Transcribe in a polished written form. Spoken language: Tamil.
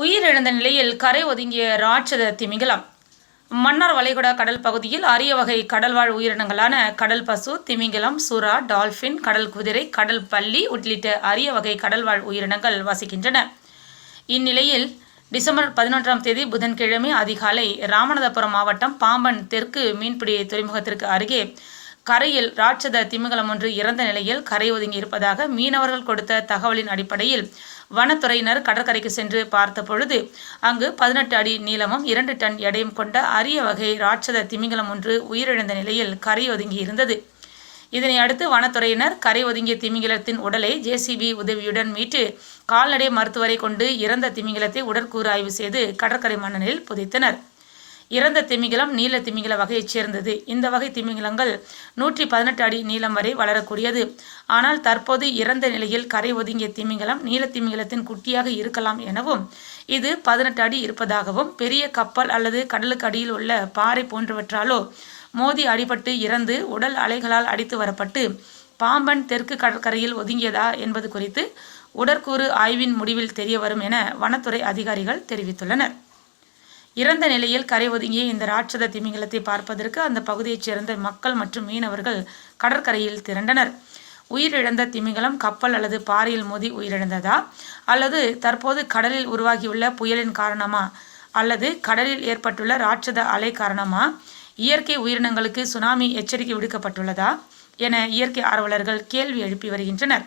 உயிரிழந்த நிலையில் கரை ஒதுங்கிய ராட்சத திமிங்கலம். மன்னார் வளைகுடா கடல் பகுதியில் அரிய வகை கடல்வாழ் உயிரினங்களான கடல் பசு, திமிங்கலம், சுறா, டால்பின், கடல் குதிரை, கடல் பல்லி உள்ளிட்ட அரிய வகை கடல்வாழ் உயிரினங்கள் வசிக்கின்றன. இந்நிலையில் டிசம்பர் 11ஆம் தேதி புதன்கிழமை அதிகாலை ராமநாதபுரம் மாவட்டம் பாம்பன் தெற்கு மீன்பிடி துறைமுகத்திற்கு அருகே கரையில் ராட்சத திமிங்கலம் ஒன்று இறந்த நிலையில் கரை ஒதுங்கி இருப்பதாக மீனவர்கள் கொடுத்த தகவலின் அடிப்படையில் வனத்துறையினர் கடற்கரைக்கு சென்று பார்த்த பொழுது அங்கு 18 அடி நீளமும் 2 டன் எடையும் கொண்ட அரிய வகை ராட்சத திமிங்கலம் ஒன்று உயிரிழந்த நிலையில் கரை ஒதுங்கி இருந்தது. இதனை அடுத்து வனத்துறையினர் கரை ஒதுங்கிய திமிங்கலத்தின் உடலை JCB உதவியுடன் மீட்டு கால்நடை மருத்துவரை கொண்டு இறந்த திமிங்கலத்தை உடற்கூறு ஆய்வு செய்து கடற்கரை மணலில் புதைத்தனர். இறந்த திமிங்கலம் நீல திமிங்கல வகையைச் சேர்ந்தது. இந்த வகை திமிங்கலங்கள் 118 அடி நீளம் வரை வளரக்கூடியது. ஆனால் தற்போது இறந்த நிலையில் கரை ஒதுங்கிய திமிங்கலம் நீல திமிங்கலத்தின் குட்டியாக இருக்கலாம் எனவும், இது 18 அடி இருப்பதாகவும், பெரிய கப்பல் அல்லது கடலுக்கு அடியில் உள்ள பாறை போன்றவற்றாலோ மோதி அடிபட்டு இறந்து உடல் அலைகளால் அடித்து வரப்பட்டு பாம்பன் தெற்கு கடற்கரையில் ஒதுங்கியதா என்பது குறித்து உடற்கூறு ஆய்வின் முடிவில் தெரிய வரும் என வனத்துறை அதிகாரிகள் தெரிவித்துள்ளனர். இறந்த நிலையில் கரை ஒதுங்கிய இந்த ராட்சத திமிங்கலத்தை பார்ப்பதற்கு அந்த பகுதியைச் சேர்ந்த மக்கள் மற்றும் மீனவர்கள் கடற்கரையில் திரண்டனர். உயிரிழந்த திமிங்கலம் கப்பல் அல்லது பாறையில் மோதி உயிரிழந்ததா, அல்லது தற்போது கடலில் உருவாகியுள்ள புயலின் காரணமா, அல்லது கடலில் ஏற்பட்டுள்ள ராட்சத அலை காரணமா, இயற்கை உயிரினங்களுக்கு சுனாமி எச்சரிக்கை விடுக்கப்பட்டுள்ளதா என இயற்கை ஆர்வலர்கள் கேள்வி எழுப்பி வருகின்றனர்.